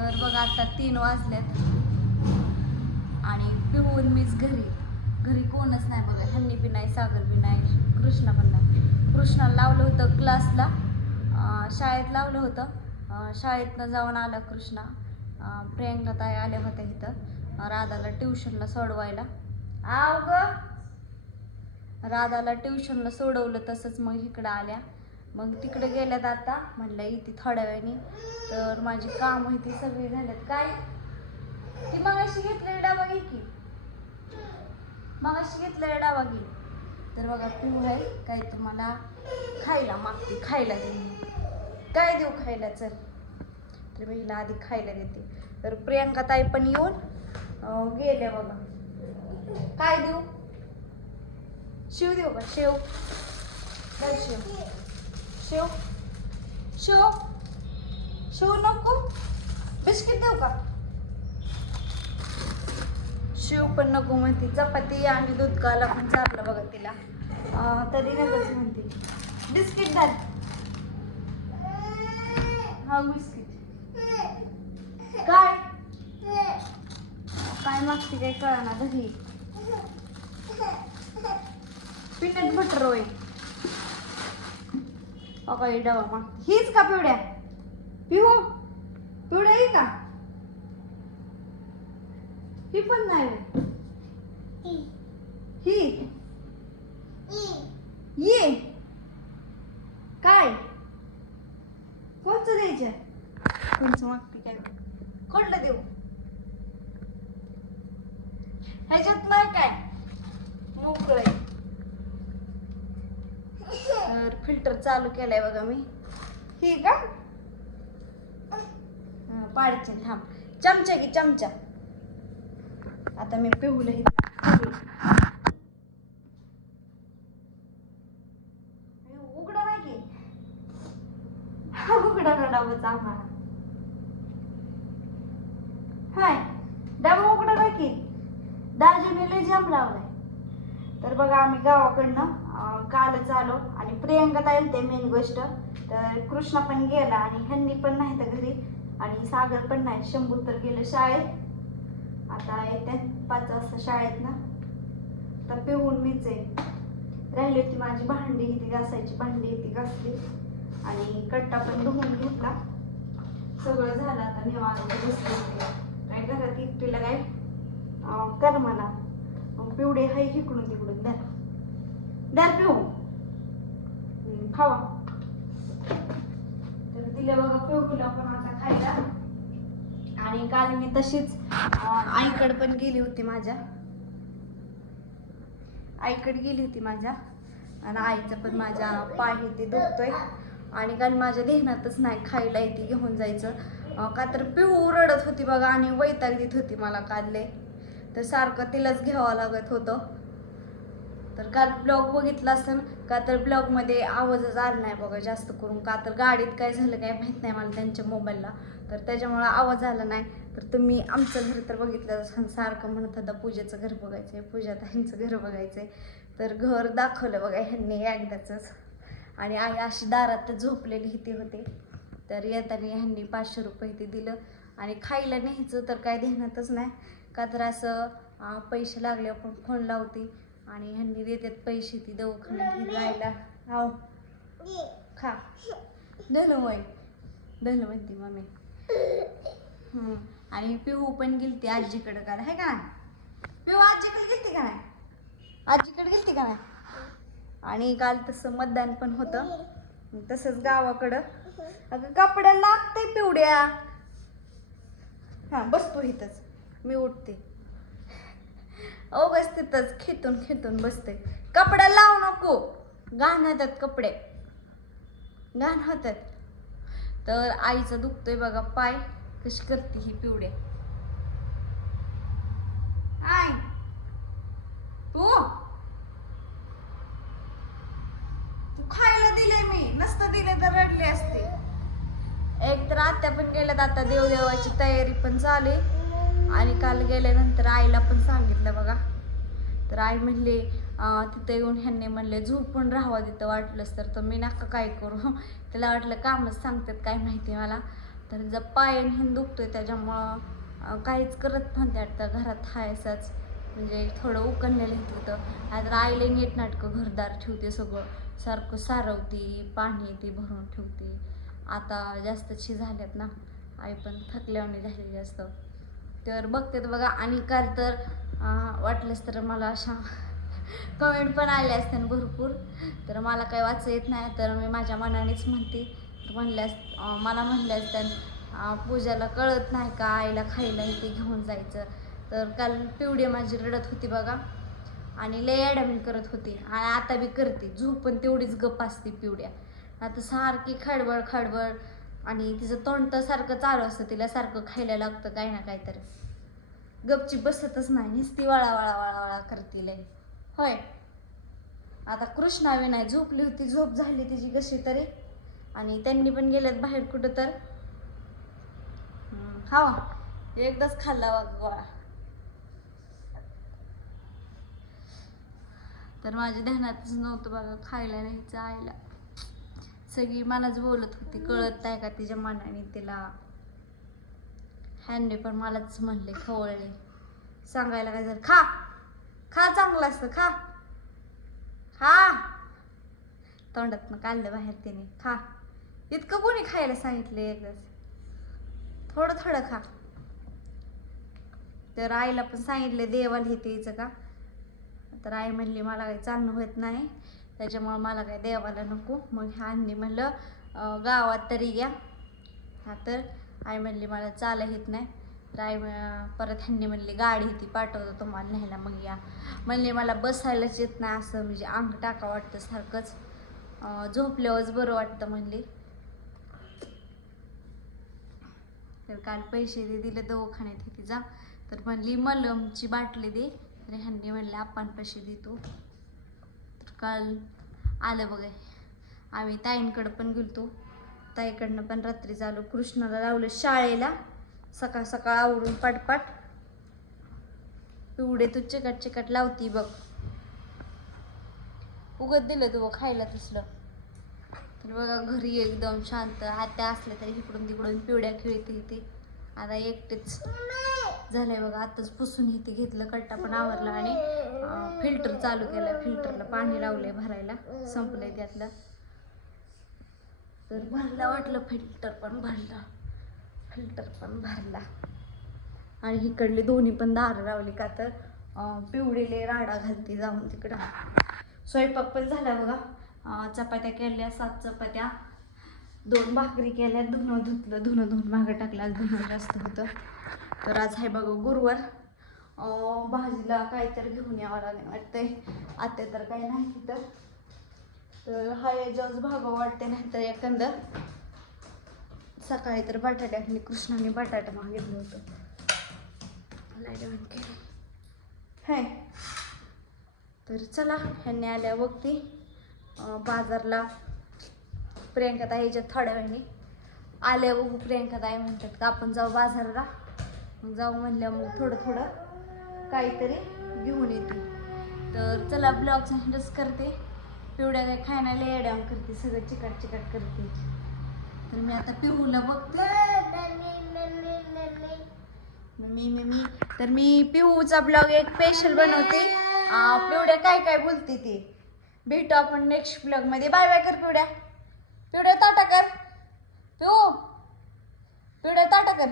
तर बघा आता तीन वाजल्यात आणि पिऊन मीच घरी. घरी कोणच नाही बघा. ह्यांनी बी नाही सागर बी नाही कृष्णा पण नाही. कृष्णाला लावलं होतं क्लासला. शाळेत लावलं होतं. शाळेतनं जाऊन आला कृष्णा. प्रियांका प्रियंका ताई आल्या होत्या इथं. राधाला ट्युशनला सोडवायला. आव ग! राधाला ट्युशनला सोडवलं तसंच मग इकडं आल्या. मग तिकडे गेल्यात आता. म्हणलं इथे थोड्या वेळाने. तर माझी कामं ती सगळी झाल्यात. काय? ती मग अशी घेतलेली डाबा घे की. मग अशी घेतलेला डाबा घे. तर बघा पिऊ आहे. काय तुम्हाला खायला मागते. खायला दे काय देऊ खायला चल. तर मी हिला आधी खायला देते. तर प्रियांका ताई पण येऊन गेल्या बघा. काय देऊ? शिव देऊ का? शेव. काय शेव. शेव. शेव. शेव नको. बिस्किट देऊ का? शिव पण नको म्हणते. चपाती आणि दूध काला पण चाललं बघा तिला. तरी नकोच म्हणते. बिस्किट घाल. हा बिस्किट. काय? काय मागते काय कळना घरी पीनट बटर होय अगं डबा मागते हीच का पिवड्या? पिहू पिवड्या ही का? ही पण नाही. ही? ये काय? कोणचं द्यायचं? कोणचं मागते काय? कोणलं देऊ? ह्याच्यात नाही काय? मोकळं आहे. तर फिल्टर चालू केलाय बघा मी. ही का? हा, पाडचे थांब. चमचा की चमचा. आता मी पिहूला ही उघडा नाही की उघडा ना आम्हाला हाय डाबा उघडा नाही की दाजीने लय जाम लावलाय. तर बघा आम्ही गावाकडनं कालच आलो. आणि प्रियंका ताईल ते मेन गोष्ट. तर कृष्णा पण गेला आणि ह्यांनी पण नाही तर घरी. आणि सागर पण नाही. शंभू तर गेलं शाळेत. आता येते पाच वाजता शाळेत ना. तर पिऊन मीच आहे. राहिली होती माझी भांडी. ती घासायची भांडी ती घासली. आणि कट्टा पण धुवून घेतला. सगळं झालं आता निवांत बसले काय घरात एकटीला काय? अं, कर मला मग पिवडे हाय इकडून तिकडून द्या. द्या पिऊ खावा. तर तिला बघा पिवडीला पण आता खायला. आणि काल मी तशीच आईकडे पण गेली होती माझ्या. आईकडे गेली होती माझ्या. आणि आईचं पण माझ्या पाय ते दुखतोय. आणि काल माझ्या देहनातच नाही खायला येते घेऊन जायचं. का तर पिऊ रडत होती बघा आणि वैताग देत होती मला काल तर सारखं तिलाच घ्यावं लागत होतं. तर काल ब्लॉग बघितला असेल का तर ब्लॉगमध्ये आवाजच आला नाही बघा जास्त करून. का तर गाडीत काय झालं काय माहीत नाही मला त्यांच्या मोबाईलला तर त्याच्यामुळं आवाज आला नाही. तर तुम्ही आमचं घर तर बघितलं असेल सारखं म्हणत होता पूजेचं घर बघायचं आहे पूजा ताईंचं घर बघायचं आहे तर घर दाखवलं बघा ह्यांनी एकदाचंच. आणि आई अशी दारात झोपलेली इथे होते. तर येताना ह्यांनी पाचशे रुपये ते दिलं. आणि खायला न्यायचं तर काय ध्यानातच नाही. का तर असं पैसे लागले आपण फोन लावते. आणि ह्यांनी देतात पैसे ती दवाखान्यात जायला. हाव. खा. धनु वय. धनु म्हणते मम्मी. आणि पिहू पण गेलती आजीकडं का आहे का नाही? पिहू आजीकडे गेलती का नाही? आजीकडे गेलती का नाही? आणि काल तसं मतदान पण होतं. तसंच गावाकडं. अगं कपड्या लागते पिवड्या. हा बसतो इथंच. मी उठते. ओ तिथंच खेतून खेतून बसते. कपड्या लावू नको. घाण होतात कपडे. घाण होतात. तर आईचं दुखतोय बघा पाय. कशी करते ही पिवड्या आय तू? तू खायला दिले मी. नसतं दिले तर रडले असते. एक तर आत्या पण गेल्यात आता देवदेवाची तयारी पण झाली आणि काल गेल्यानंतर आईला पण सांगितलं बघा. तर आई म्हणले तिथं येऊन ह्यांनी म्हणले झोपून राहावा तिथं वाटलंच तर तर मी नका काय करू. त्याला वाटलं कामच सांगतात काय माहिती मला. तर जर पाय हिंद दुखतोय त्याच्यामुळं काहीच करत नव्हते आता घरात हायसाच. म्हणजे थोडं उकललेलं होतं आता आईला नीट नाटकं घरदार ठेवते सगळं. सारखं सारवती पाणी ती भरून ठेवते. आता जास्तची झाल्यात ना. आई पण थकल्यावणी झाली जास्त तर बघते बघा. आणि काल तर वाटलंच तर मला अशा कमेंट पण आल्या असत्या भरपूर. तर मला काही वाचता येत नाही. तर मी माझ्या मनानेच म्हणते. तर म्हणल्यास मला म्हणल्या असत्या पूजाला कळत नाही का आईला खायला इथे घेऊन जायचं. तर काल पिवडी माझी रडत होती बघा. आणि लय ॲडमिन करत होती. आणि आता बी करते. झोप पण तेवढीच गप असते पिवड्या. आता सारखी खडबड खडबड. आणि तिचं तोंड तर सारखं चालू असतं तिला सारखं खायला लागतं काही ना काहीतरी. गपची बसतच नाही नुसती वाळा वळा वाळा वळा करतील होय. आता कृष्णावी नाही झोपली होती झोप झाली तिची कशी तरी. आणि त्यांनी पण गेलेत बाहेर कुठं तर. हा एकदाच खाल्ला बघ गोळा. तर माझ्या ध्यानातच नव्हतं बघा खायला न्यायचं आईला. सगळी मलाच बोलत होती कळत नाही का तिच्या मनाने तिला. ह्यांनी पण मलाच म्हणले खवळले. सांगायला काय झालं? खा! खा चांगलं असतं खा! खा! तोंडातनं काढलं बाहेर तिने. खा! इतकं कोणी खायला सांगितलं एकदाच. थोडं थोडं खा. तर आईला पण सांगितलं देवाला हे त्याचं का? तर आई म्हणली मला काही चालणं होत नाही. त्याच्यामुळं मला काय देवाला नको. मग ह्या आणली म्हणलं गावात तरी घ्या हा तर आई म्हणली मला चाल येत नाही. तर आई म्ह- परत ह्यांनी म्हणली गाडी ती पाठवतो तुम्हाला न्यायला मग या. म्हणले मला बसायलाच येत नाही असं म्हणजे अंग टाका वाटतं सारखंच. झोपल्यावरच बरं वाटतं म्हणली. तर काल पैसे दे दिले दवाखान्यात तिथे जा तर म्हणली मलमची बाटली दे. तर ह्यांनी म्हणलं आपण पैसे देतो. काल आलं बघा. आम्ही ताईंकडं पण गेलतो. ताईकडनं पण रात्री चालू कृष्णाला लावलं शाळेला. सकाळ सकाळ आवडून पाटपाट. पिवडे तू चिकट चिकट लावती बघ. उगत दिलं तू खायला तसलं. तर बघा घरी एकदम शांत. आत्या असल्या तरी इकडून तिकडून पिवड्या खेळते इथे आता एकटेच. झालंय बघा आताच पुसून इथे घेतलं कट्टा पण आवरला आणि फिल्टर चालू केलं फिल्टरला पाणी लावलंय भरायला संपलंय त्यातलं. तर भरला वाटलं फिल्टर पण भरला. फिल्टर पण भरला. आणि इकडले दोन्ही पण दारं लावली का तर पिवळीले राडा घालते जाऊन तिकडं. स्वयंपाक पण झाला बघा. चपात्या केल्या सात चपात्या. दोन भाकरी केल्या धुणं धुतलं धुणं धुवून मागं टाकलं धुणं जास्त होतं. तर आज आहे बघा गुरुवार. भाजीला काहीतरी घेऊन यावं लागेल वाटतंय. आत्या तर काही नाही तर तर हा याच्यावर भागावं वाटते नाही तर सकाळी तर बटाटे आणि कृष्णाने बटाटा मागितलं होतं. लाइट केली. हाय. तर चला ह्यांनी आल्या बघते बाजारला. प्रियंकाताई याच्यात थोड्या वेळाने. आल्या बघू प्रियंका ताई म्हणतात का आपण जाऊ बाजारला. मग जाऊ म्हणल्या मग थोडं थोडं काहीतरी घेऊन येते. तर चला ब्लॉग सेंडच करते. पिवड्या काही खायला लय करते सगळं चिकट चिकट करते. तर मी आता पिहूला बघते. मी मी मी तर मी पिहूचा ब्लॉग एक स्पेशल बनवते. पिवड्या काय काय बोलते ती? भेटू आपण नेक्स्ट ब्लॉगमध्ये बाय बाय कर पिवड्या पिवड्या ताटा कर. पिऊ. पिवड्या ताटा कर.